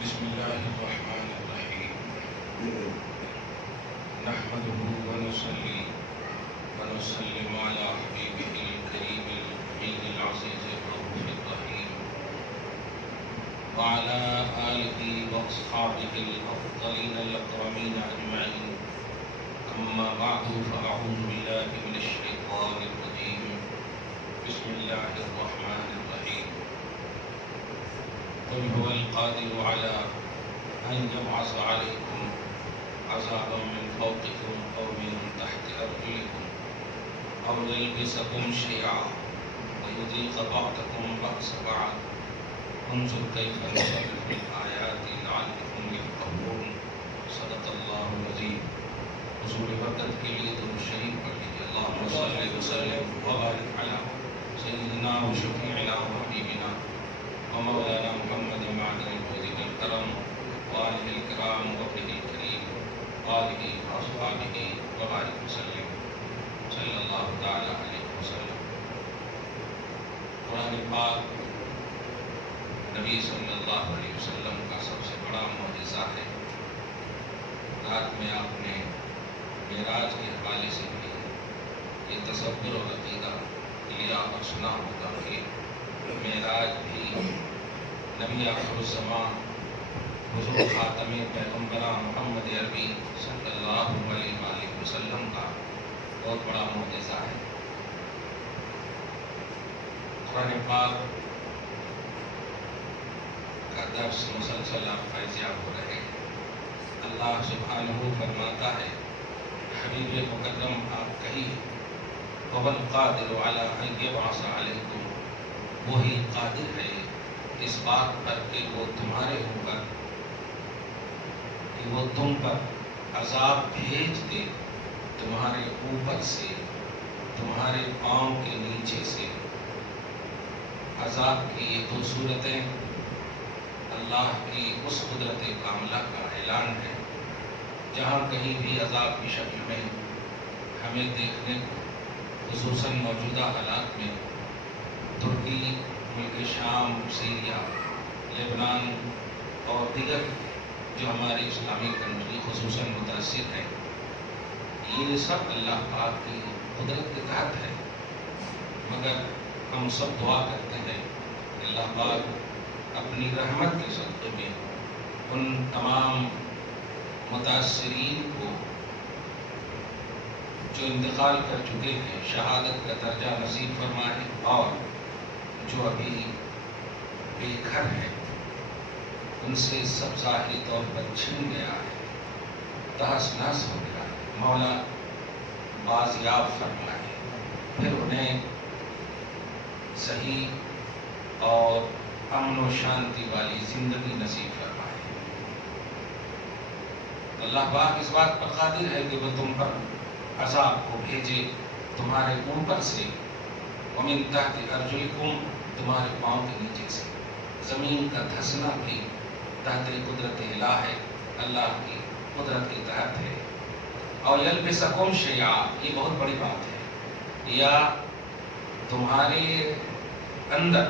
بسم الله الرحمن الرحيم نحمده ونصلي ونسلم على حبيبه الكريم الأمين العزيز الرؤوف الرحيم وعلى آله وأصحابه الأفضلين الأكرمين أجمعين. أما بعد فأعوذ بالله من الشيطان الرجيم. بسم الله الرحمن الرحيم. قل هو القادر على أن يبعث عليكم عذابا من فوقكم أو من تحت أرجلكم أو يلبسكم شيعا ويذيق بعضكم بأس بعض. انظر كيف نصرف الآيات لعلكم يفقهون. صدق الله العظيم. حضور برکت کے لیے درود شریف پڑھ لیجیے. اللهم صل وسلم وبارك على سيدنا وشفيعنا وحبيبنا ومولانا محمد معدن الجود والكرم وآله الكرام وابنه الكريم وآله وأصحابه وبارك وسلم صلی اللہ تعالی علیہ وسلم. قرآن پاک نبی صلی اللہ علیہ وسلم کا سب سے بڑا معجزہ ہے. رات میں آپ نے معراج کے حوالے سے بھی یہ تصور اور عقیدہ لیا اور سنا ہوگا کہ معراج بھی نبی آخر الزمان حضور خاتم پیغمبراں محمد عربی صلی اللہ علیہ وآلہ وسلم کا بہت بڑا معجزہ ہے. قرآن پاک کا درس مسلسل آپ فیضیاب ہو رہے ہیں. اللہ سبحانہ فرماتا ہے حبیب مقدم آپ کہیے وَهُوَ الْقَادِرُ عَلَىٰ أَن يَبْعَثَ عَلَيْكُمْ، وہی قادر ہے اس بات پر کہ وہ تمہارے اوپر کہ وہ تم پر عذاب بھیج دے، تمہارے اوپر سے، تمہارے پاؤں کے نیچے سے. عذاب کی یہ دو صورتیں اللہ کی اس قدرت کاملہ کا اعلان ہے. جہاں کہیں بھی عذاب کی شکل میں ہمیں دیکھنے کو خصوصاً موجودہ حالات میں ترکی، ملک شام، سیریا، لبنان اور دیگر جو ہماری اسلامی کنٹری خصوصاً متاثر ہیں، یہ سب اللہ پاک کی قدرت کے تحت ہے. مگر ہم سب دعا کرتے ہیں کہ اللہ پاک اپنی رحمت کے صدقے میں ان تمام متاثرین کو جو انتقال کر چکے ہیں شہادت کا درجہ نصیب فرمائے، اور جو ابھی بے گھر ہیں ان سے سب ظاہری طور پر چھن گیا ہے، تہس نہس ہو گیا ہے، مولا بازیاب فرمائے، پھر انہیں صحیح اور امن و شانتی والی زندگی نصیب فرمائے. اللہ پاک اس بات پر قادر ہے کہ وہ تم پر عذاب کو بھیجے تمہارے اوپر سے، وَمِن تَحْتِ أَرْجُلِكُمْ، تمہارے پاؤں کے نیچے سے. زمین کا دھسنا بھی تحت قدرت الہ ہے، اللہ کی قدرت کے تحت ہے. اور يَلْبِسَكُمْ شَيْعًا، یہ بہت بڑی بات ہے. یا تمہارے اندر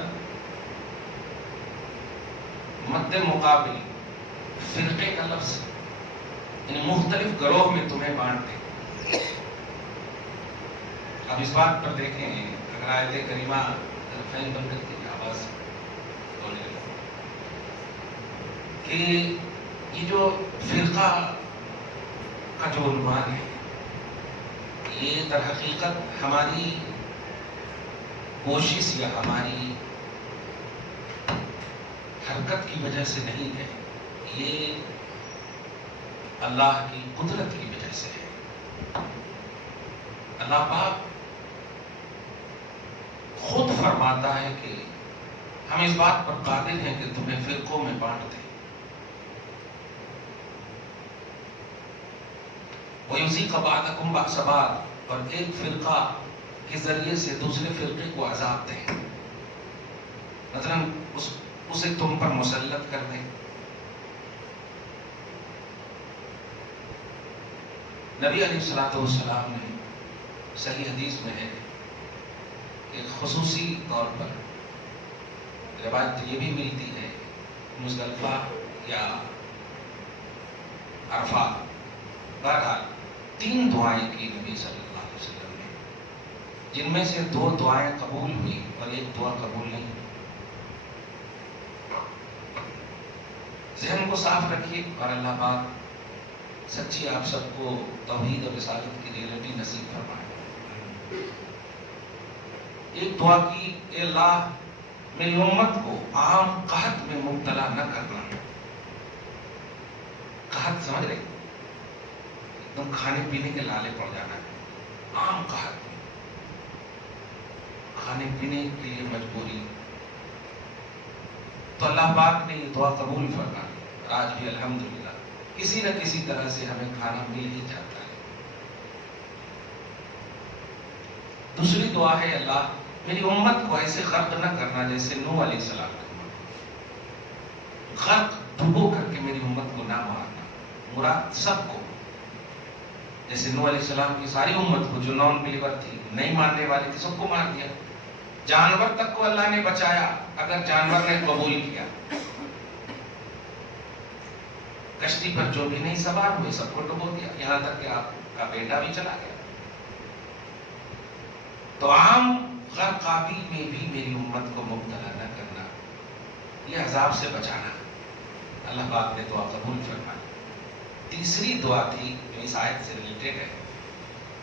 مد مقابل فرقے کا لفظ ان مختلف گروہ میں تمہیں بانٹ دے. اب اس بات پر دیکھیں، اگر آیت کریمہ فین بن کرتی ہے آواز بولنے لگا کہ یہ جو فرقہ کا جو عنوان ہے یہ در حقیقت ہماری کوشش یا ہماری حرکت کی وجہ سے نہیں ہے، یہ اللہ کی قدرت کی وجہ سے ہے. اللہ پاک خود فرماتا ہے کہ ہم اس بات پر قادر ہیں کہ تمہیں فرقوں میں بانٹ دیں. وَيُذِيقَ بَعْضَكُمْ بَأْسَ بَعْضٍ، اور ایک فرقہ کے ذریعے سے دوسرے فرقے کو عذاب دیں، مثلا اسے تم پر مسلط کر دیں. نبی علیہ السلام نے صحیح حدیث میں ہے کہ خصوصی طور پر روایت یہ بھی ملتی ہے مزدلفہ یا عرفات، بہرحال 3 دعائیں کی نبی صلی اللہ علیہ وسلم نے، جن میں سے 2 دعائیں قبول ہوئی اور 1 دعا قبول نہیں ہوئی۔ ذہن کو صاف رکھیے اور اللہ پاک سچی آپ سب کو توحید اور رسالت کی ریئلٹی نصیب فرمائے۔ ایک دعا کی، اے اللہ میری امت کو عام قحط میں مبتلا نہ کرنا۔ قحط سمجھ رہے؟ ایک دم کھانے پینے کے لالے پڑ جانا ہے، عام قحط میں کھانے پینے کے لیے مجبوری۔ تو اللہ پاک نے یہ دعا قبول فرما لی، اور آج بھی الحمدللہ کسی نہ کسی طرح سے ہمیں کھانا مل ہی جاتا ہے۔ دوسری دعا ہے، اللہ میری امت کو ایسے غرق نہ کرنا جیسے نوح علیہ السلام کی امت، غرق ڈبو کر کے میری امت کو نہ مارنا، مراد سب کو، جیسے نوح علیہ السلام کی ساری امت کو جو نان بلیور تھی، نہیں ماننے والے تھے، سب کو مار دیا۔ جانور تک کو اللہ نے بچایا اگر جانور نے قبول کیا۔ کشتی پر جو بھی نہیں سوار ہوئے سب کو ڈبو دیا، یہاں تک کہ آپ کا بیٹا بھی چلا گیا۔ تو عام غرقابی میں بھی میری امت کو مبتلا نہ کرنا، یہ عذاب سے بچانا، اللہ پاک نے دعا قبول فرمائی۔ تیسری دعا تھی جو اس آیت سے ریلیٹڈ ہے،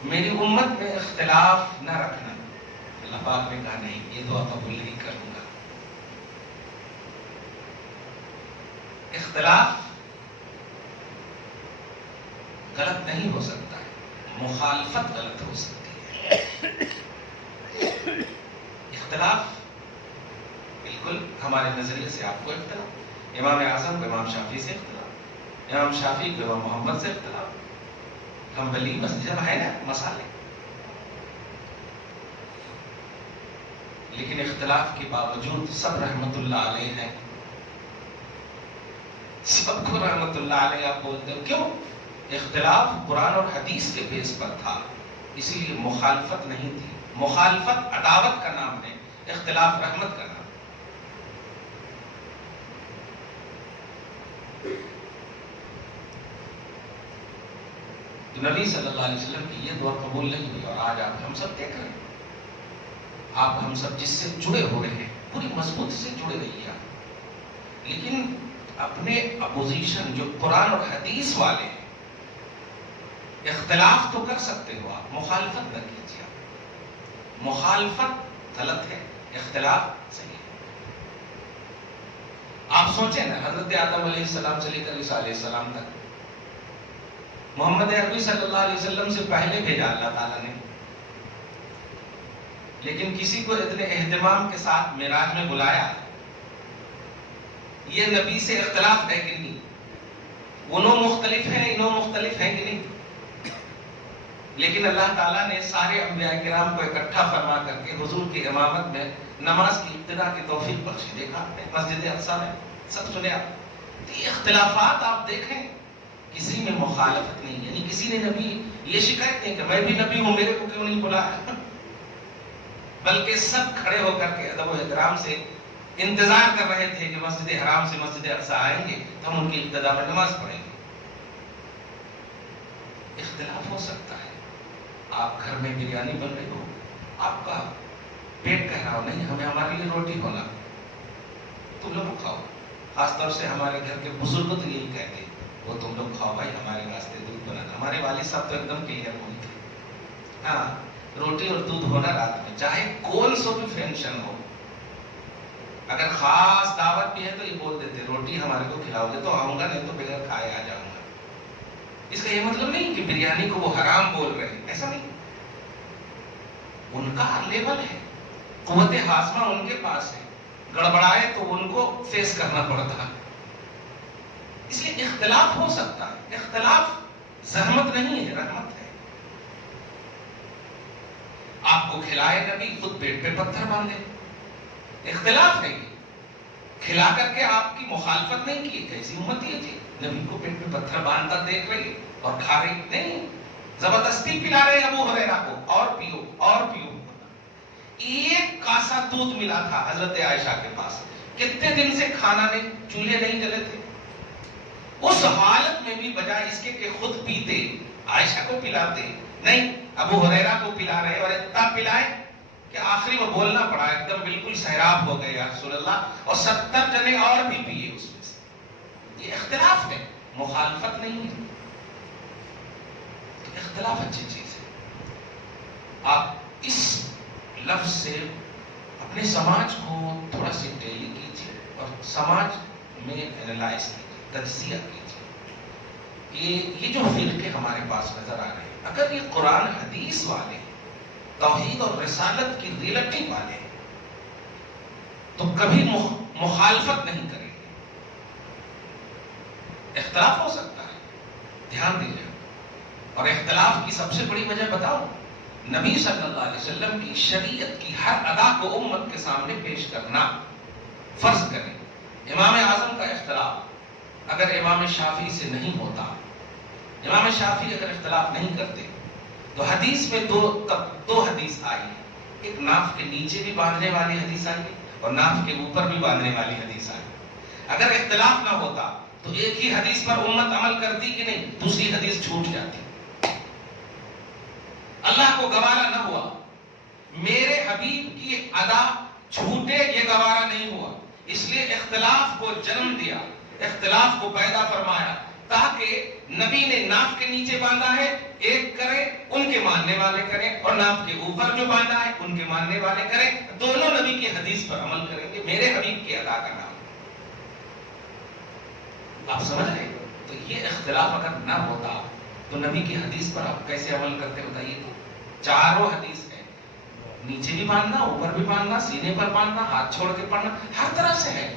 میری امت میں اختلاف نہ رکھنا۔ اللہ پاک نے کہا نہیں، یہ دعا قبول نہیں کروں گا۔ اختلاف غلط نہیں ہو سکتا ہے، مخالفت غلط ہو سکتی ہے۔ اختلاف بالکل ہمارے نظریے سے آپ کو اختلاف، امام اعظم کو امام شافعی سے اختلاف، امام شافعی کو امام محمد سے اختلاف، حنبلی مذہب ہے نا مسالے، لیکن اختلاف کے باوجود سب رحمت اللہ علیہ ہیں، سب کو رحمت اللہ علیہ آپ بولتے ہو۔ کیوں؟ اختلاف قرآن اور حدیث کے بیس پر تھا، اسی لیے مخالفت نہیں تھی۔ مخالفت عداوت کا نام ہے، اختلاف رحمت کا نام۔ نبی صلی اللہ علیہ وسلم کی یہ دعا قبول نہیں ہوئی، اور آج آپ ہم سب دیکھ رہے ہیں، آپ ہم سب جس سے جڑے ہوئے ہیں پوری مضبوط سے جڑے رہیے آپ، لیکن اپنے اپوزیشن جو قرآن اور حدیث والے ہیں، اختلاف تو کر سکتے ہو آپ، مخالفت نہ کیجیے۔ مخالفت غلط ہے، اختلاف صحیح ہے۔ آپ سوچیں نا، حضرت آدم علیہ السلام سے لے کر عیسیٰ علیہ السلام تک محمد عربی صلی اللہ علیہ وسلم سے پہلے بھیجا اللہ تعالیٰ نے، لیکن کسی کو اتنے اہتمام کے ساتھ معراج میں بلایا۔ یہ نبی سے اختلاف ہے کہ نہیں؟ انہوں مختلف ہیں، انہوں مختلف ہیں کہ نہیں؟ لیکن اللہ تعالیٰ نے سارے انبیاء کرام کو اکٹھا فرما کر کے حضور کی امامت میں نماز کی ابتدا کی توفیق بخشی۔ دیکھا آپ نے مسجد اقصیٰ میں، سب سنے آپ۔ یہ اختلافات آپ دیکھیں، کسی میں مخالفت نہیں، یعنی کسی نے نبی یہ شکایت نہیں کہ میں بھی نبی ہوں، میرے کو کیوں نہیں بلایا، بلکہ سب کھڑے ہو کر کے ادب و احترام سے انتظار کر رہے تھے کہ مسجد حرام سے مسجد اقصیٰ آئیں گے تو ہم ان کی ابتدا میں نماز پڑھیں گے۔ اختلاف ہو سکتا ہے، آپ گھر میں بریانی بن رہی ہو، آپ کا پیٹ کہہ رہا ہو نہیں ہمیں ہمارے لیے روٹی ہونا، تم لوگ کھاؤ۔ خاص طور سے ہمارے گھر کے بزرگ تو یہی کہتے ہیں، وہ تم لوگ کھاؤ بھائی، ہمارے واسطے دودھ بنانا۔ ہمارے والد صاحب تو ایک دم کلیئر بولتے ہیں، ہاں روٹی اور دودھ ہونا رات میں، چاہے کون سو بھی فنکشن ہو۔ اگر خاص دعوت بھی ہے تو یہ بول دیتے روٹی ہمارے کو کھلاؤ گے تو آؤں گا، نہیں تو بغیر کھائے آ جاؤں گا۔ اس کا یہ مطلب نہیں کہ بریانی کو وہ حرام بول رہے ہیں، ایسا نہیں، ان کا لیول ہے، قوت ہاضمہ ان کے پاس ہے، گڑبڑائے تو ان کو فیس کرنا پڑتا ہے۔ اس لیے اختلاف ہو سکتا ہے، اختلاف زحمت نہیں ہے، رحمت ہے۔ آپ کو کھلائے نبی، خود پیٹ پہ پتھر باندھے، اختلاف ہے۔ کھلا کر کے آپ کی مخالفت نہیں کی، کیسی امت یہ تھی نبی کو پیٹ پہ پتھر باندھتا دیکھ رہی اور کھا رہی نہیں، زبردستی پلا رہے ابو ہریرہ کو، اور پیو اور پیو۔ ایک کاسا دودھ ملا تھا حضرت عائشہ کے پاس، کتنے دن سے کھانا نہیں، چولہے نہیں جلے تھے، اس حالت میں بھی بجائے اس کے کہ خود پیتے، عائشہ کو پلاتے، نہیں ابو ہریرہ کو پلا رہے، اور اتنا پلائے کہ آخری میں بولنا پڑا، ایک دم بالکل سیراب ہو گئے یا رسول اللہ، اور 70 جنے اور بھی پیے اس میں سے۔ یہ اختلاف ہے، مخالفت نہیں ہے۔ تو اختلاف اچھی چیز ہے۔ آپ اس لفظ سے اپنے سماج کو تھوڑا سی ٹیلی کیجیے اور سماج میں اینالائز کیجیے، تجزیہ کیجیے۔ یہ جو فرقے ہمارے پاس نظر آ رہے ہیں، اگر یہ قرآن حدیث والے ہیں، توحید اور رسالت کی ریئلٹی والے ہیں، تو کبھی مخالفت نہیں کریں گے۔ اختلاف ہو سکتا ہے، دھیان دیجیے، اور اختلاف کی سب سے بڑی وجہ بتاؤ، نبی صلی اللہ علیہ وسلم کی شریعت کی ہر ادا کو امت کے سامنے پیش کرنا۔ فرض کریں امام اعظم کا اختلاف اگر امام شافعی سے نہیں ہوتا، امام شافعی اگر اختلاف نہیں کرتے، تو حدیث میں دو حدیث آئی، ایک ناف کے نیچے بھی باندھنے والی حدیث آئی اور ناف کے اوپر بھی باندھنے والی حدیث آئی۔ اگر اختلاف نہ ہوتا تو ایک ہی حدیث پر امت عمل کرتی کہ نہیں، دوسری حدیث چھوٹ جاتی۔ اللہ کو گوارا نہ ہوا، میرے حبیب کی ادا چھوٹے، یہ گوارا نہیں ہوا، اس لیے اختلاف کو جنم دیا، اختلاف کو پیدا فرمایا، تاکہ نبی نے ناف کے نیچے باندھا ہے ایک کریں، ان کے ماننے والے کریں، اور ناف کے اوپر جو باندھا ہے ان کے ماننے والے کریں، دونوں نبی کی حدیث پر عمل کریں گے، میرے حبیب کی ادا کا نام۔ آپ سمجھ رہے؟ تو یہ اختلاف اگر نہ ہوتا تو نبی کی حدیث پر آپ کیسے عمل کرتے بتائیے؟ تو چاروں حدیث ہیں، نیچے بھی باندھنا، اوپر بھی باندھنا، سینے پر باندھنا، ہاتھ چھوڑ کے پڑھنا، ہر طرح سے ہے۔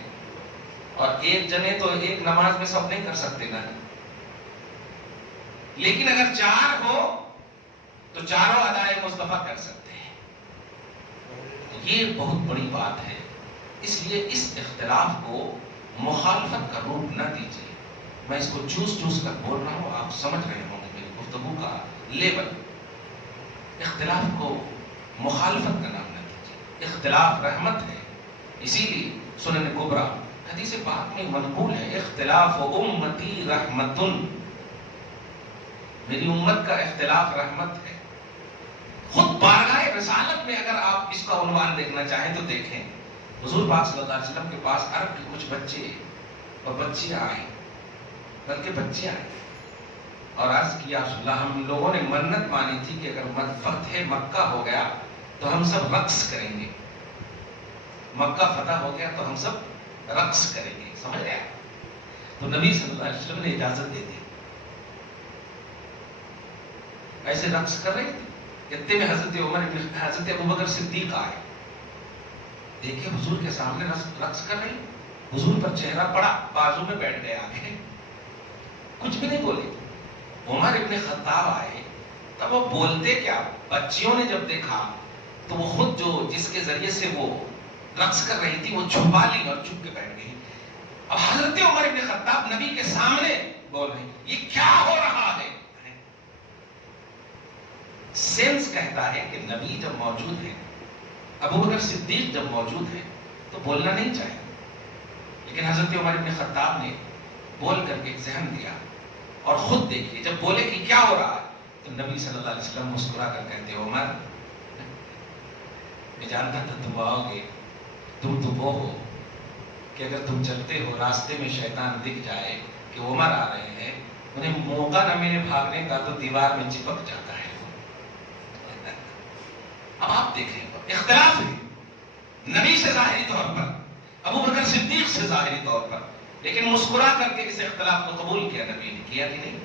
اور ایک جنے تو ایک نماز میں سب نہیں کر سکتے نا، لیکن اگر چار ہو تو چاروں ادائے مصطفیٰ کر سکتے ہیں۔ یہ بہت بڑی بات ہے، اس لیے اس اختلاف کو مخالفت کا روپ نہ دیجیے۔ میں اس کو چوس کر بول رہا ہوں، آپ سمجھ رہے ہوں گے میری گفتگو کا لیول۔ اختلاف کو مخالفت کا نام نہ دیجیے، اختلاف رحمت ہے۔ اسی لیے سنن کبریٰ حدیث پاک میں منقول ہے، اختلاف امتی رحمتن، میری امت کا اختلاف رحمت ہے۔ خود بارگاہ رسالت میں اگر آپ اس کا عنوان دیکھنا چاہیں تو دیکھیں، حضور پاک صلی اللہ علیہ وسلم کے پاس عرب کے کچھ بچے اور بچیاں آئیں، بلکہ بچے آئے اور عرض کیا رسول اللہ، ہم لوگوں نے منت مانی تھی کہ اگر فتح مکہ ہو گیا تو ہم سب رقص کریں گے، مکہ فتح ہو گیا تو ہم سب رقص کریں گے، سمجھ رہے ہیں؟ تو نبی صلی اللہ علیہ وسلم نے اجازت دے دی، ایسے رقص کر رہے تھے، اتنے میں حضرت ابوبکر صدیق آئے، دیکھیں حضور کے سامنے رقص کر رہے، حضور پر چہرہ پڑا، بازو میں بیٹھ گئے آگے، کچھ بھی نہیں بولے۔ عمر ابن خطاب آئے، تب وہ بولتے کیا، بچیوں نے جب دیکھا تو وہ خود جو جس کے ذریعے سے وہ رقص کر رہی تھی وہ چھپا لی اور چپ کے بیٹھ گئی۔ اب حضرت عمر ابن خطاب نبی کے سامنے بول رہے ہیں، یہ کیا ہو رہا ہے؟ سینس کہتا ہے کہ نبی جب موجود ہے، ابوبکر صدیق جب موجود ہے تو بولنا نہیں چاہیے، لیکن حضرت عمر ابن خطاب نے بول کر کے ذہن دیا، اور خود دیکھیے جب بولے کہ کیا ہو رہا ہے تو نبی صلی اللہ علیہ وسلم مسکرا کر کہتے، عمر میں جانتا تھا تم آؤ گے، تم تو وہ ہو کہ اگر تم چلتے ہو راستے میں شیطان دکھ جائے کہ عمر آ رہے ہیں، انہیں موقع نہ ملے بھاگنے کا تو دیوار میں چپک جاتا ہے۔ اب آپ دیکھیں اختلاف ہے نبی سے ظاہری طور پر، ابوبکر صدیق سے ظاہری طور پر، لیکن مسکرا کر کے اس اختلاف کو قبول کیا نبی نے، کیا کہ نہیں؟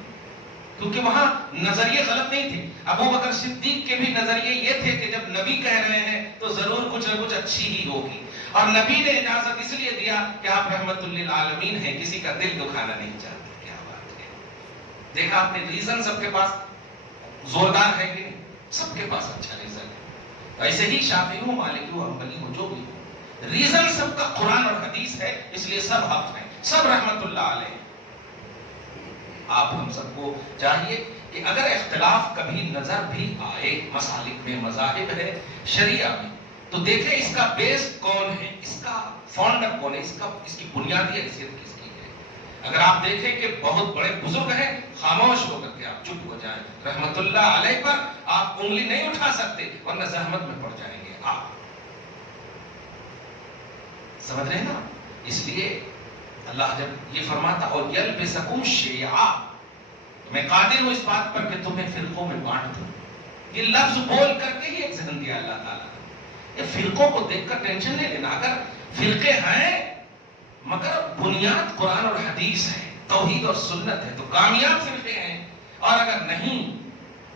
کیونکہ وہاں نظریے غلط نہیں تھے، ابوبکر صدیق کے بھی نظریے یہ تھے کہ جب نبی کہہ رہے ہیں تو ضرور کچھ نہ کچھ اچھی ہی ہوگی، اور نبی نے اجازت اس لیے دیا کہ آپ رحمت للعالمین ہیں، کسی کا دل دکھانا نہیں چاہتے۔ کیا بات ہے! دیکھا آپ نے ریزن سب کے پاس زوردار ہے کہ نہیں؟ سب کے پاس اچھا ریزن ہے۔ ایسے ہی شافعی ہو، مالکی ہو، حنبلی ہو، جو بھی ہو، ریزن سب کا قرآن اور حدیث ہے، اس لیے سب حق ہیں، سب رحمت اللہ علیہ۔ آپ ہم سب کو چاہیے کہ اگر اختلاف کبھی نظر بھی آئے، مسالک میں، مذاہب ہے، شریعہ میں، تو دیکھیں اس کا بیس کون ہے، اس کا فاؤنڈر کون ہے، اس کی بنیادی حیثیت کس کی ہے۔ اگر آپ دیکھیں کہ بہت بڑے بزرگ ہیں، خاموش ہو کر کے آپ چپ ہو جائیں، رحمت اللہ علیہ پر آپ انگلی نہیں اٹھا سکتے ورنہ زحمت میں پڑ جائیں گے آپ. سمجھ رہے ہیں نا؟ اس لیے اللہ جب یہ فرماتا اور یلبسکم شیعا، میں قادر ہوں اس بات پر کہ تمہیں فرقوں میں بانٹ دوں. یہ لفظ بول کر کے ہی ایک ذہن دیا اللہ تعالیٰ نے. یہ فرقوں کو دیکھ کر ٹینشن نہیں لینا. اگر فرقے ہیں مگر بنیاد قرآن اور حدیث ہے، توحید اور سنت ہے، تو کامیاب فرقے ہیں. اور اگر نہیں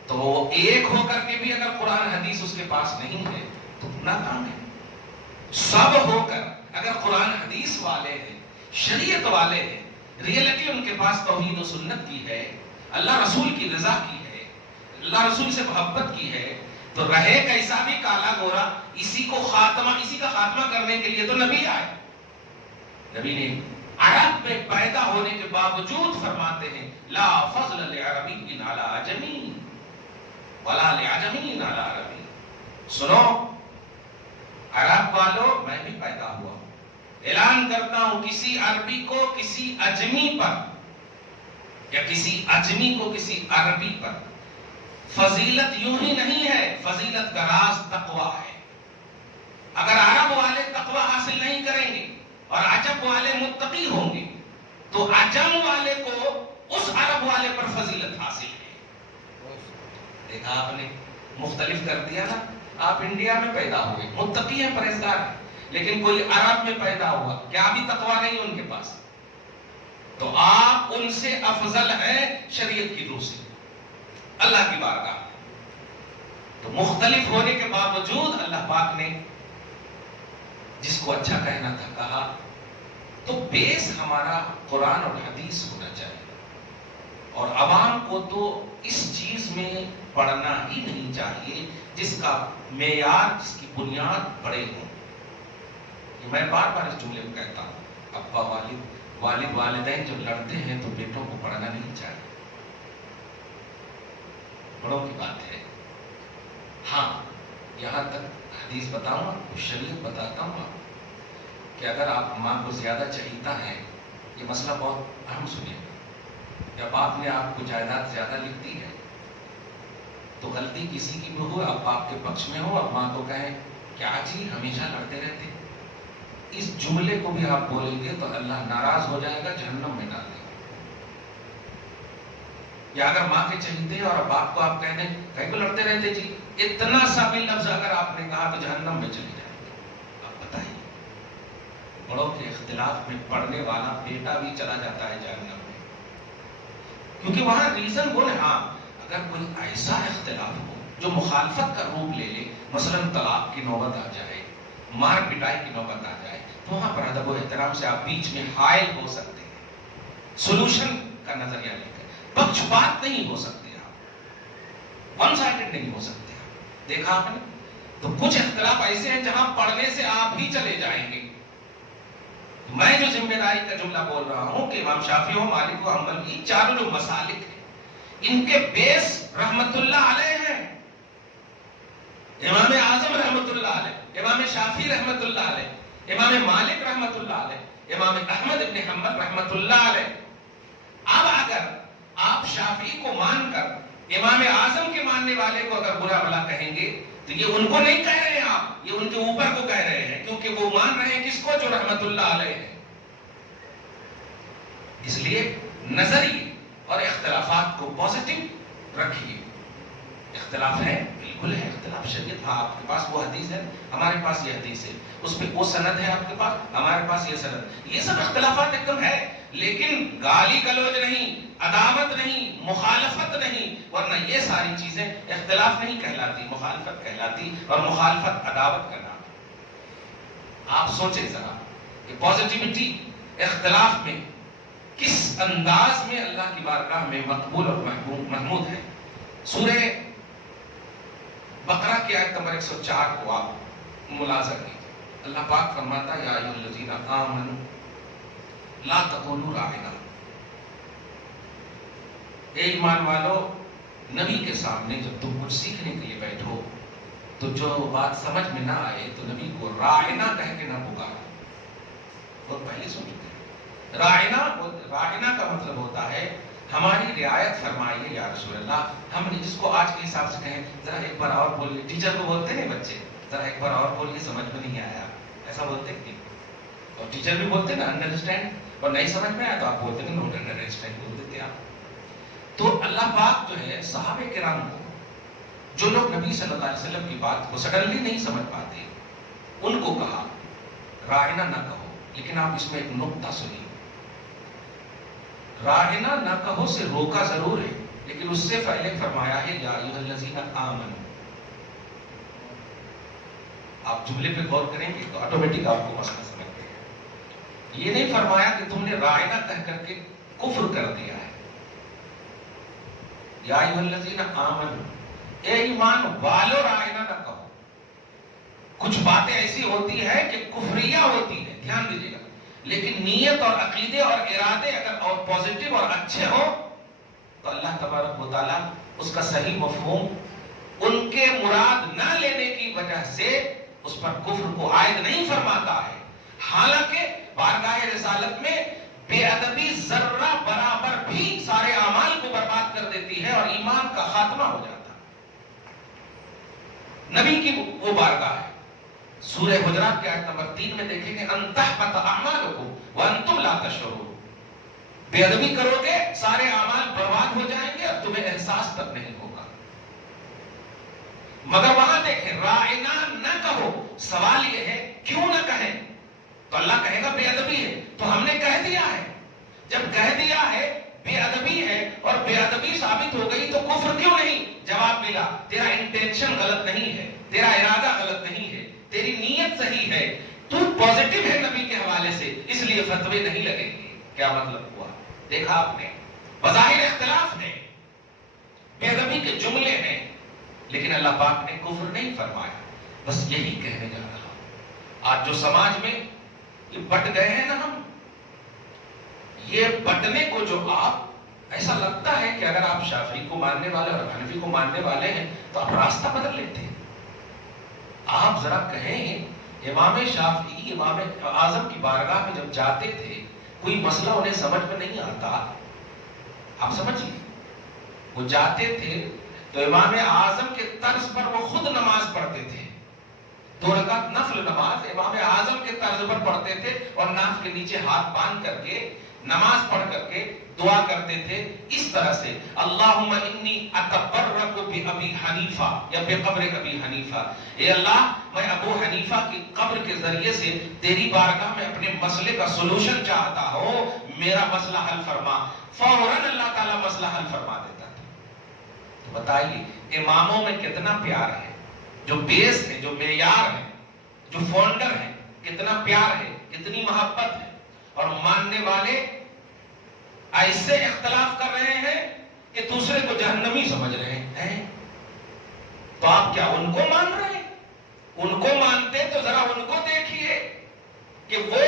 تو وہ ایک ہو کر کے بھی اگر قرآن حدیث اس کے پاس نہیں ہے تو ناکام ہے. سب ہو کر اگر قرآن حدیث والے ہیں، شریعت والے ہیں، ریئلٹی ان کے پاس توحید و سنت کی ہے، اللہ رسول کی رضا کی ہے، اللہ رسول سے محبت کی ہے، تو رہے کیسا بھی کالا گورا، اسی کا خاتمہ کرنے کے لیے تو نبی آئے. نبی نے عرب میں پیدا ہونے کے باوجود فرماتے ہیں لا فضل لعربی علی عجمی ولا لعجمی علی عربی. سنو عرب والوں، میں بھی پیدا ہوا ہوں، اعلان کرتا ہوں کسی عربی کو کسی عجمی پر یا کسی عجمی کو کسی عربی پر فضیلت یوں ہی نہیں ہے، فضیلت کا راز تقویٰ ہے. اگر عرب والے تقویٰ حاصل نہیں کریں گے اور عجم والے متقی ہوں گے تو عجم والے کو اس عرب والے پر فضیلت حاصل ہے. دیکھا آپ نے، مختلف کر دیا نا. آپ انڈیا میں پیدا ہوئے، متقی ہیں، پرہیزگار ہیں، لیکن کوئی عرب میں پیدا ہوا، کیا بھی تقویٰ نہیں ان کے پاس، تو آپ ان سے افضل ہیں شریعت کی روح سے، اللہ کی بارگاہ. تو مختلف ہونے کے باوجود اللہ پاک نے جس کو اچھا کہنا تھا کہا. تو بیس ہمارا قرآن اور حدیث ہونا چاہیے، اور عوام کو تو اس چیز میں پڑھنا ہی نہیں چاہیے جس کا معیار، جس کی بنیاد بڑے ہوں. یہ میں بار بار اس جملے میں کہتا ہوں، ابا والد والدین جب لڑتے ہیں تو بیٹوں کو پڑھنا نہیں چاہیے، بڑوں کی بات ہے. ہاں یہاں تک حدیث بتاؤں آپ کو، شریعت بتاتا ہوں آپ کہ اگر آپ ماں کو زیادہ چہیتا ہے، یہ مسئلہ بہت اہم سنیے. جب باپ نے آپ کو جائیداد زیادہ لکھ دی ہے تو غلطی کسی کی بھی ہو، اب باپ کے پکش میں ہو، اب ماں کو کہیں کیا جی ہمیشہ لڑتے رہتے، اس جملے کو بھی آپ بولیں گے تو اللہ ناراض ہو جائے گا، جہنم میں ڈال دے گا. یا اگر ماں کے چہیتے ہیں اور باپ کو آپ کہہ دیں کہیں کو لڑتے رہتے جی، اتنا سا بھی لفظ اگر آپ نے کہا تو جہنم میں چلی جائے گی. آپ بتائیے، بڑوں کے اختلاف میں پڑھنے والا بیٹا بھی چلا جاتا ہے جہنم میں، کیونکہ وہاں ریزن وہ ہے. ہاں اگر کوئی ایسا اختلاف ہو جو مخالفت کا روپ لے لے، مثلا طلاق کی نوبت آ جائے، مار پٹائی کی نوبت آ جائے، تو وہاں پر ادب و احترام سے آپ بیچ میں حائل ہو سکتے ہیں، سولوشن کا نظریہ لے کر. پکشپات نہیں ہو سکتے آپ، ون سائیڈڈ نہیں ہو سکتے آپ. دیکھا آپ نے، تو کچھ اختلاف ایسے ہیں جہاں پڑھنے سے آپ ہی چلے جائیں گے. میں جو ذمہ داری کا جملہ بول رہا ہوں کہ امام شافعی و مالک و حنبل کی چاروں جو مسالک ہیں، ان کے بیس رحمت اللہ علیہ ہیں. امام اعظم رحمت اللہ علیہ، امام شافعی رحمت اللہ علیہ، امام مالک رحمت اللہ علیہ، امام احمد ابن حنبل رحمت اللہ علیہ. اب اگر آپ شافعی کو مان کر امام اعظم کے ماننے والے کو اگر برا بھلا کہیں گے تو یہ ان کو نہیں کہہ رہے ہیں آپ، یہ ان کے اوپر کو کہہ رہے ہیں، کیونکہ وہ مان رہے ہیں کس کو؟ جو رحمت اللہ علیہ ہے. اس لیے نظریے اور اختلافات کو پازیٹو رکھیے. اختلاف ہے، بالکل ہے اختلاف. شریعت، ہاں آپ کے پاس وہ حدیث ہے، ہمارے پاس یہ حدیث ہے، اس پہ وہ سند ہے آپ کے پاس، ہمارے پاس یہ سند. یہ سب اختلافات ایک دم ہے، لیکن گالی گلوچ نہیں، عداوت نہیں، مخالفت نہیں. ورنہ یہ ساری چیزیں اختلاف نہیں کہلاتی، مخالفت کہلاتی، اور مخالفت عداوت کا نام. آپ سوچیں ذرا کہ پازیٹیوٹی اختلاف میں کس انداز میں اللہ کی بارگاہ میں مقبول اور محمود ہے. سورہ بقرہ کی آیت نمبر 104 کو آپ ملاحظہ کیجیے. اللہ پاک فرماتا ہے یا ایھا الذین آمنوا لا تقولوا راعنا. اے ایمان والو، نبی کے سامنے جب تم کچھ سیکھنے کے لیے بیٹھو تو جو بات سمجھ میں نہ آئے تو نبی کو راعنا کہہ کے نہ پکارو. بہت پہلے سن چکے ہیں. راعنا راعنا کا مطلب ہوتا ہے ہماری رعایت فرمائیے یا رسول اللہ. ہم نے جس کو آج کے حساب سے کہیں ذرا ایک بار اور بولیے، ٹیچر کو بولتے ہیں بچے ذرا ایک بار اور بولیے سمجھ میں نہیں آیا، ایسا بولتے ہیں. اور ٹیچر بھی بولتے ہیں نا انڈرسٹینڈ، اور نہیں سمجھ میں آیا تو آپ بولتے ہیں نوٹ انڈرسٹینڈ بول دیتے آپ. تو اللہ پاک جو ہے صحابہ کرام کو، جو لوگ نبی صلی اللہ علیہ وسلم کی بات کو سڈنلی نہیں سمجھ پاتے، ان کو کہا راعنا نہ کہو، لیکن آپ اس میں ایک نقطہ سنیے. راعنا نہ کہو سے روکا ضرور ہے، لیکن اس سے پہلے فرمایا ہے یا ایھا الذین آمنوا. آپ جملے پہ غور کریں گے تو آٹومیٹک آپ کو مسئلہ سمجھ میں آئے گا. یہ نہیں فرمایا کہ تم نے راعنا کہہ کر کے کفر کر دیا ہے. یا ایھا الذین آمنوا، اے ایمان والو راعنا نہ کہو. کچھ باتیں ایسی ہوتی ہے کہ کفریہ ہوتی ہے، دھیان دیجیے گا، لیکن نیت اور عقیدے اور ارادے اگر اور پازیٹیو اور اچھے ہو تو اللہ تبارک و تعالیٰ اس کا صحیح مفہوم ان کے مراد نہ لینے کی وجہ سے اس پر کفر کو عائد نہیں فرماتا ہے. حالانکہ بارگاہ رسالت میں بے ادبی ذرہ برابر بھی سارے اعمال کو برباد کر دیتی ہے اور ایمان کا خاتمہ ہو جاتا ہے. نبی کی وہ بارگاہ ہے. سورہ حجرات کے آیت نمبر 3 میں دیکھیں گے ان تحبط اعمالکم وانتم لا تشعرون. بے ادبی کرو گے سارے اعمال برباد ہو جائیں گے اور تمہیں احساس تک نہیں ہوگا. مگر وہاں دیکھیں راعنا نہ کہو. سوال یہ ہے کیوں نہ کہیں؟ تو اللہ کہے گا بے ادبی ہے، تو ہم نے کہہ دیا ہے. جب کہہ دیا ہے بے ادبی ہے اور بے ادبی ثابت ہو گئی تو کفر کیوں نہیں؟ جواب ملا تیرا انٹینشن غلط نہیں ہے، تیرا ارادہ غلط نہیں ہے، تیری نیت صحیح ہے، تو پازیٹیو ہے نبی کے حوالے سے، اس لیے فتوے نہیں لگیں گے. کیا مطلب ہوا؟ دیکھا آپ نے بظاہر اختلاف ہے، بے ادبی کے جملے ہیں، لیکن اللہ پاک نے کفر نہیں فرمایا. بس یہی کہنے جا رہا. آج جو سماج میں یہ بٹ گئے ہیں نا ہم، یہ بٹنے کو جو آپ ایسا لگتا ہے کہ اگر آپ شافعی کو ماننے والے اور حنفی کو ماننے والے ہیں تو آپ راستہ بدل لیتے ہیں. آپ ذرا کہیں امام شافعی امام اعظم کی بارگاہ میں جب جاتے تھے کوئی مسئلہ انہیں سمجھ میں نہیں آتا، آپ سمجھیے وہ جاتے تھے تو امام اعظم کے طرز پر وہ خود نماز پڑھتے تھے. 2 رکعت نفل نماز امام اعظم کے طرز پر پڑھتے تھے اور ناف کے نیچے ہاتھ باندھ کر کے نماز پڑھ کر کے دعا کرتے تھے اس طرح سے اللہم انی اتبرک بابی حنیفہ یا بقبر ابی حنیفہ. اے اللہ میں ابو حنیفہ کی قبر کے ذریعے سے تیری بارگاہ میں اپنے مسئلے کا سولوشن چاہتا ہوں، میرا مسئلہ حل فرما. فوراً اللہ تعالیٰ مسئلہ حل فرما دیتا تھا. تو بتائیے اماموں میں کتنا پیار ہے، جو بیس ہے، جو معیار ہے، جو فاؤنڈر ہے، کتنا پیار ہے، کتنی محبت ہے. اور ماننے والے ایسے اختلاف کر رہے ہیں کہ دوسرے کو جہنمی سمجھ رہے ہیں. تو آپ کیا ان کو مان رہے ہیں؟ ان کو مانتے تو ذرا ان کو دیکھیے کہ وہ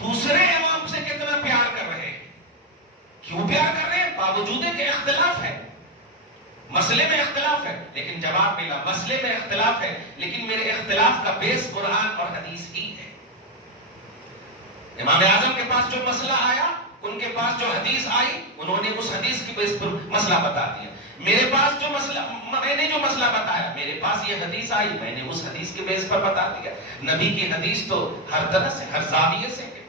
دوسرے امام سے کتنا پیار کر رہے ہیں. کیوں پیار کر رہے ہیں؟ باوجود کہ اختلاف ہے، مسئلے میں اختلاف ہے. لیکن جواب ملا مسئلے میں اختلاف ہے لیکن میرے اختلاف کا بیس قرآن اور حدیث ہی ہے. امام اعظم کے پاس جو مسئلہ آیا، ان کے پاس جو حدیث آئی، انہوں نے اس حدیث کی بیس پر مسئلہ بتا دیا. میرے پاس جو مسئلہ، میں نے جو مسئلہ بتایا، میرے پاس یہ حدیث آئی، میں نے اس حدیث کے بیس پر بتا دیا. نبی کی حدیث تو ہر طرح سے، ہر زاویے سے ہے.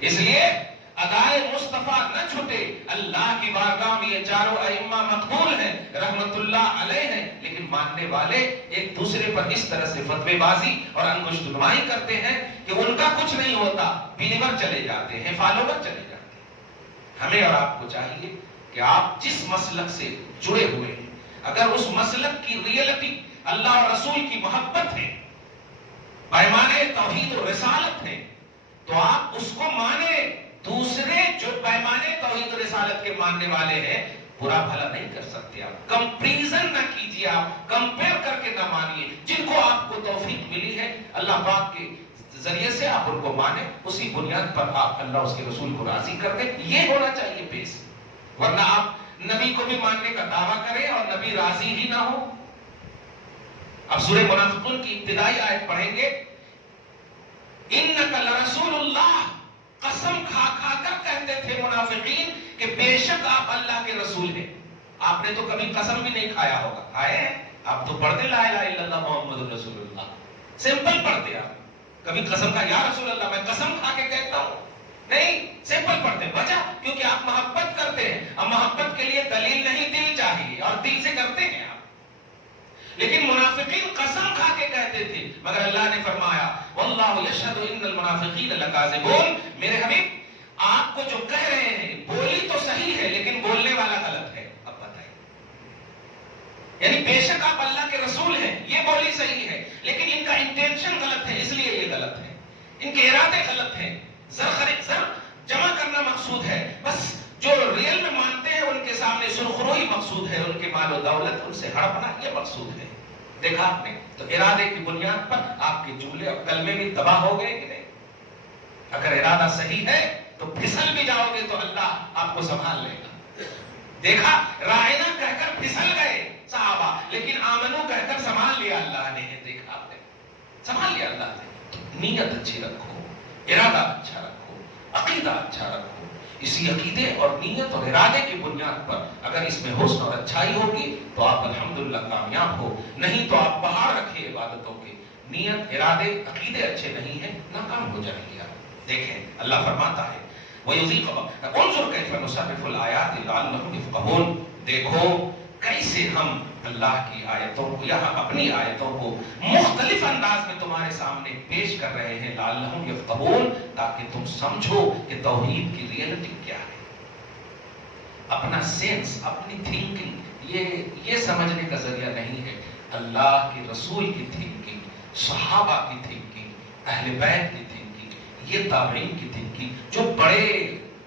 اس لیے ادائے مصطفیٰ نہ چھوٹے. اللہ کی بارگاہ میں یہ چاروں ائمہ مقبول ہیں، رحمت اللہ علیہ ہیں، لیکن ماننے والے ایک دوسرے پر اس طرح سے فتوی بازی اور انگشت نمائی کرتے ہیں کہ ان کا کچھ نہیں ہوتا، بلیور چلے جاتے ہیں، فالوور چلے جاتے ہیں. ہمیں اور آپ کو چاہیے کہ آپ جس مسلک سے جڑے ہوئے ہیں، اگر اس مسلک کی ریئلٹی اللہ اور رسول کی محبت ہے، پیمانے توحید و رسالت ہے، تو آپ اس کو مانیں. دوسرے جو پیمانے توحید و رسالت کے ماننے والے ہیں برا بھلا نہیں کر سکتے. آپ کمپریزن نہ کیجیے، آپ کمپیئر کر کے نہ مانیے. جن کو آپ کو توفیق ملی ہے اللہ پاک کے ذریعے سے آپ ان کو مانیں، اسی بنیاد پر آپ اللہ اس کے رسول کو راضی کر دیں. یہ ہونا چاہیے بیس. ورنہ آپ نبی کو بھی ماننے کا دعویٰ کریں اور نبی راضی ہی نہ ہو. اب سورہ منافقون کی ابتدائی آیت پڑھیں گے. انک لرسول اللہ، قسم کھا کھا کر کہتے تھے منافق بے شک آپ اللہ کے رسول ہیں. آپ نے تو کبھی قسم بھی نہیں کھایا ہوگا. کھائے ہیں آپ؟ تو پڑھتے لا الہ الا اللہ محمد رسول اللہ، سمپل پڑھتے آپ. کبھی قسم کا یا رسول اللہ میں قسم کھا کے کہتا ہوں نہیں، سمپل پڑھتے. وجہ کیونکہ آپ محبت کرتے ہیں. اب محبت کے لیے دلیل نہیں، دل چاہیے، اور دل سے کرتے ہیں آپ. لیکن منافقین قسم کھا کے کہتے تھے، مگر اللہ نے فرمایا واللہ یشہد ان المنافقین لکاذبون. میرے حبیب آپ کو جو کہہ رہے ہیں بولی تو صحیح ہے لیکن بولنے والا غلط ہے. اب بتائیے، یعنی بے شک آپ اللہ کے رسول ہیں، یہ بولی صحیح ہے لیکن ان کا انٹینشن غلط ہے، اس لیے یہ غلط ہے. ان کے ارادے غلط ہیں. زر جمع کرنا مقصود ہے، بس جو ریل میں مانتے ہیں ان کے سامنے سرخروئی مقصود ہے، ان کے مال و دولت ان سے ہڑپنا یہ مقصود ہے. دیکھا آپ نے؟ تو ارادے کی بنیاد پر آپ کے جملے اور کلمے بھی تباہ ہو گئے کہ نہیں؟ اگر ارادہ صحیح ہے تو پھسل بھی جاؤ گے تو اللہ آپ کو سنبھال لے گا. دیکھا، رائنا کہہ کر پھسل گئے صحابہ، لیکن آمنو کہہ کر سنبھال لیا اللہ نے. دیکھا آپ نے؟ سنبھال لیا اللہ نے. تو نیت اچھی رکھو، ارادہ اچھا رکھو، عقیدہ اچھا رکھو. اسی عقیدے اور نیت اور ارادے کی بنیاد پر اگر اس میں حسن اور اچھائی ہوگی تو آپ الحمدللہ کامیاب ہو. نہیں تو آپ پہاڑ رکھے عبادتوں کے، نیت ارادے عقیدے اچھے نہیں ہیں، ناکام ہو جائیں گے آپ. دیکھیں اللہ فرماتا ہے وَيُذِيقُ انظر کیف نصرف الآیات لعلہم یفقہون. دیکھو کیسے ہم اللہ کی آیتوں کو یا اپنی آیتوں کو مختلف انداز میں تمہارے سامنے پیش کر رہے ہیں لعلہم یفقہون، تاکہ تم سمجھو کہ توحید کی ریئلٹی کیا ہے. اپنا سینس، اپنی تھنکنگ یہ سمجھنے کا ذریعہ نہیں ہے. اللہ کے رسول کی تھنکنگ، صحابہ کی تھنکنگ، اہل بیت کی تھنکنگ، یہ تابعین کی تھنکنگ، جو بڑے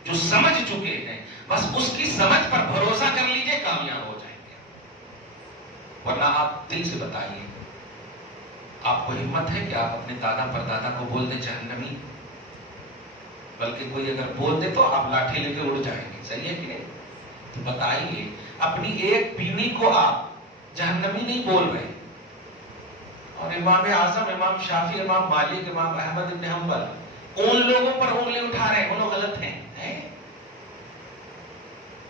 جو سمجھ چکے ہیں، بس اس کی سمجھ پر بھروسہ کر لیجئے، کامیاب ہو جائیں گے. ورنہ آپ دل سے بتائیے، آپ کو ہمت ہے کہ آپ اپنے دادا پر دادا کو بول دیں جہنمی؟ بلکہ کوئی اگر بول دے تو آپ لاٹھی لے کے اڑ جائیں گے. صحیح ہے کہ نہیں؟ تو بتائیے، اپنی ایک بیوی کو آپ جہنمی نہیں بول رہے، اور امام اعظم، امام شافعی، امام مالک، امام احمد ابن حنبل ان لوگوں پر انگلی اٹھا رہے ہیں، وہ لوگ غلط ہیں.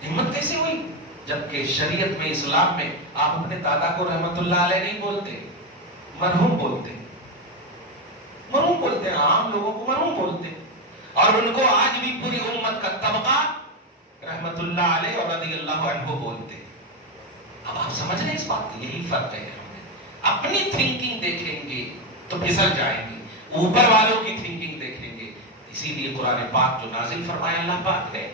ہمت کیسے ہوئی؟ جبکہ شریعت میں، اسلام میں آپ اپنے دادا کو رحمت اللہ علیہ نہیں بولتے، مرحوم بولتے. مرحوم بولتے ہیں، عام لوگوں کو مرحوم بولتے ہیں. اور ان کو آج بھی پوری امت کا طبقہ رحمت اللہ علیہ اور رضی اللہ عنہ بولتے ہیں. اب آپ سمجھ رہے ہیں اس بات کی؟ یہی فرق ہے. اپنی تھنکنگ دیکھیں گے تو پھسل جائیں گے، اوپر والوں کی تھنکنگ دیکھیں گے. اسی لیے قرآن پاک جو نازل فرمایا اللہ پاک نے،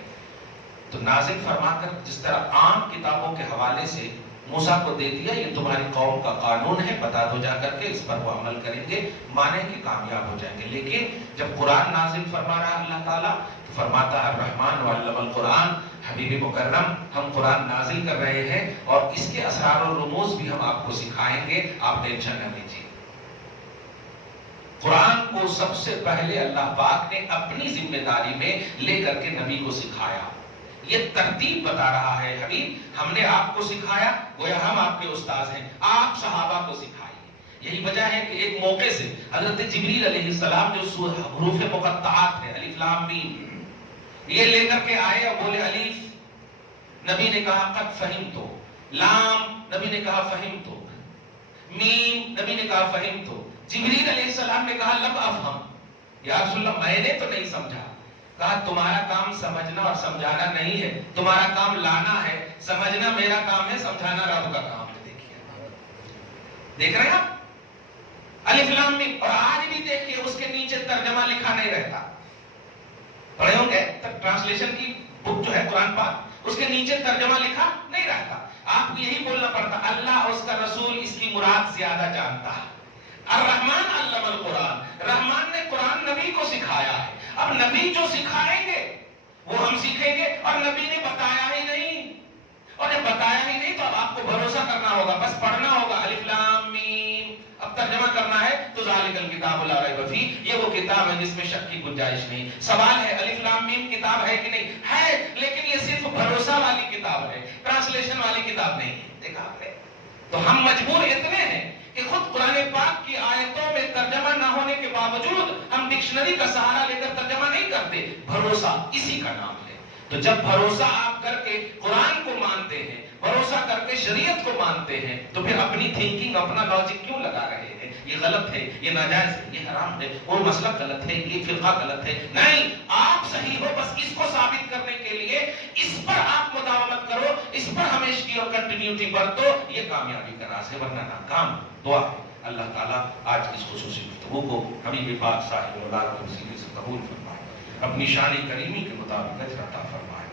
تو نازل فرما کر جس طرح عام کتابوں کے حوالے سے موسیٰ کو دے دیا، یہ تمہاری قوم کا قانون ہے، بتا دو جا کر کے، اس پر وہ عمل کریں گے، مانیں گے، کامیاب ہو جائیں گے. لیکن جب قرآن نازل فرما رہا اللہ تعالیٰ تو فرماتا ہے الرحمن وعلم القرآن، حبیب مکرم ہم قرآن نازل کر رہے ہیں اور اس کے اسرار و رموز بھی ہم آپ کو سکھائیں گے، آپ ٹینشن نہ لیجیے. قرآن کو سب سے پہلے اللہ پاک نے اپنی ذمہ داری میں لے کر کے نبی کو سکھایا. یہ ترتیب بتا رہا ہے حبیب، ہم نے آپ کو سکھایا، گویا ہم آپ کے استاذ ہیں، آپ صحابہ کو سکھائیے. یہی وجہ ہے کہ ایک موقع سے حضرت جبریل علیہ السلام جو حروف مقطعات ہیں، الف لام میم، یہ لے کر کے آئے اور بولے الف، نبی نے کہا قد فہمتو، لام نبی نے کہا فہمتو، میم نبی نے کہا فہمتو. جبریل علیہ السلام نے کہا لم افہم، یا رسول اللہ میں نے تو نہیں سمجھا. کہا تمہارا کام سمجھنا اور سمجھانا نہیں ہے، تمہارا کام لانا ہے، سمجھنا میرا کام ہے، سمجھانا رب کا کام ہے. دیکھیے، دیکھ رہے ہیں آپ الف لام میم. اور آج بھی دیکھیے اس کے نیچے ترجمہ لکھا نہیں رہتا. پڑھے ہوں گے ٹرانسلیشن کی بک جو ہے قرآن پاک، اس کے نیچے ترجمہ لکھا نہیں رہتا. آپ کو یہی بولنا پڑتا اللہ اور اس کا رسول اس کی مراد زیادہ جانتا ہے. الرحمن علم القرآن، رحمان نے قرآن نبی کو سکھایا ہے. اب نبی جو سکھائیں گے وہ ہم سیکھیں گے، اور نبی نے بتایا ہی نہیں، اور جب بتایا ہی نہیں تو اب آپ کو بھروسہ کرنا ہوگا، بس پڑھنا ہوگا الف لام میم. اب ترجمہ کرنا ہے تو ذالک الکتاب لا ریب فیہ، یہ وہ کتاب ہے جس میں شک کی گنجائش نہیں. سوال ہے الف لام میم کتاب ہے کہ نہیں؟ ہے، لیکن یہ صرف بھروسہ والی کتاب ہے، ٹرانسلیشن والی کتاب نہیں ہے. دیکھا آپ نے؟ تو ہم مجبور اتنے ہیں کہ خود قرآن پاک کی آیتوں میں ترجمہ نہ ہونے کے باوجود ہم ڈکشنری کا سہارا لے کر ترجمہ نہیں کرتے. بھروسہ اسی کا نام ہے. تو جب بھروسہ آپ کر کے قرآن کو مانتے ہیں، بھروسہ کر کے شریعت کو مانتے ہیں، تو پھر اپنی تھنکنگ، اپنا لاجک کیوں لگا رہے ہیں؟ یہ غلط ہے، یہ ناجائز ہے، یہ حرام ہے، وہ مسئلہ غلط ہے، یہ فرقہ غلط ہے. نہیں، آپ صحیح ہو، بس اس کو ثابت کرنے کے لیے اس پر آپ مداومت کرو، اس پر ہمیشگی اور کنٹینیوٹی برتو، یہ کامیابی کا راز ہے، ورنہ ناکام. دعا ہے اللہ تعالیٰ آج اس خصوصی گفتگو کو حبیب پاک صاحب اولاد کے وسیلے سے قبول فرمائے، اپنی شان کریمی کے مطابق اجر عطا فرمائے.